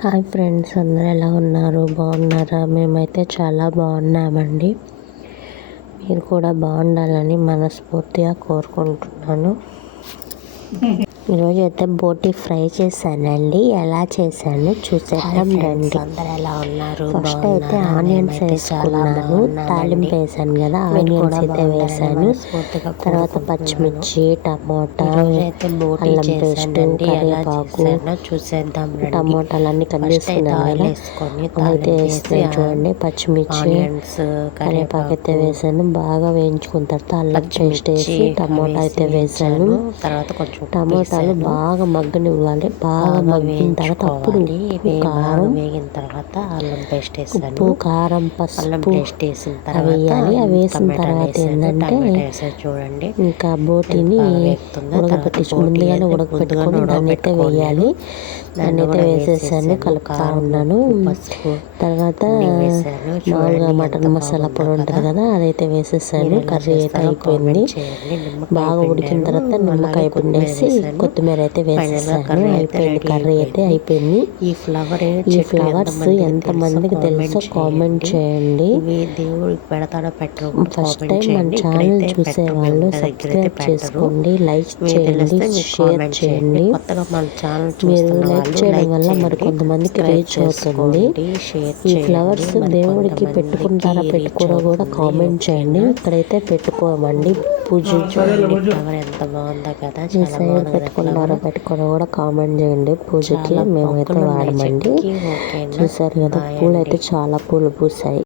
Hi friends, అందరూ ఎలా ఉన్నారు? బాగున్నారా? మేమైతే చాలా బాగున్నామండి. మీరు కూడా బాగుండాలని మనస్ఫూర్తిగా కోరుకుంటున్నాను. ఈరోజు అయితే బోటి ఫ్రై చేశానండి. ఎలా చేశాను చూసేద్దాం రండి. అందరూ ఎలా ఉన్నారు? ఫస్ట్ అయితే ఆనియన్స్ వేసుకున్నాను. తాలింపు వేసాను కదా, ఆనియన్స్ అయితే వేసాను. తర్వాత పచ్చిమిర్చి, టమోటా, అల్లం పేస్ట్, కరివేపాకు, టమోటాలన్నీ కట్ చేసుకున్నాను కదా, అయితే వేస్తాను చూడండి. పచ్చిమిర్చి, కరివేపాకు అయితే వేసాను. బాగా వేయించుకున్న తర్వాత అల్లం పేస్ట్ వేసి టమోటా అయితే వేసాను. తర్వాత కొంచెం టమోటాలు బాగా మగ్గనివ్వాలి. బాగా మగ్గిన తర్వాత అప్పుడు కారం వేగిన తర్వాత అల్లం పేస్ట్ వేసాను. ఉప్పు, కారం, పసుపు వేయాలి. అవి వేసిన తర్వాత ఏంటంటే చూడండి, ఇంకా బోటిని ముందుగానే ఉడకపెట్టుకొని దాన్ని అయితే వేయాలి. దాన్ని అయితే వేసేసాను, కలుపుతా ఉన్నాను. తర్వాత మామూలుగా మటన్ మసాలా పొడి ఉంటుంది కదా, అదైతే వేసేసాను. కర్రీ అయితే అయిపోయింది. బాగా ఉడికిన తర్వాత నిమ్మకాయ పిండేసి కొత్తిమీర అయితే వేసేసాను. అయిపోయింది, కర్రీ అయితే అయిపోయింది. ఈ ఫ్లవర్స్ ఎంతమందికి తెలుసో కామెంట్ చేయండి. ఫస్ట్ టైం మన ఛానల్ చూసే వాళ్ళు సబ్స్క్రైబ్ చేసుకోండి, లైక్ చేయండి, షేర్ చేయండి. మీరు లైక్ చేయడం వల్ల మరి కొంతమందికి రీచ్ అవుతుంది. ఈ ఫ్లవర్స్ దేవుడికి పెట్టుకుంటారా పెట్టుకోవడం కూడా కామెంట్ చేయండి. ఇక్కడైతే పెట్టుకోమండి, పూజ ఎంత బాగుందో కదా. ఈ సైడ్ పెట్టుకుంటారా పెట్టుకోవడం కూడా కామెంట్ చేయండి. పూజకి మేమైతే వాడమండి. చూసారు కదా, పూలు అయితే చాలా పూలు పూసాయి.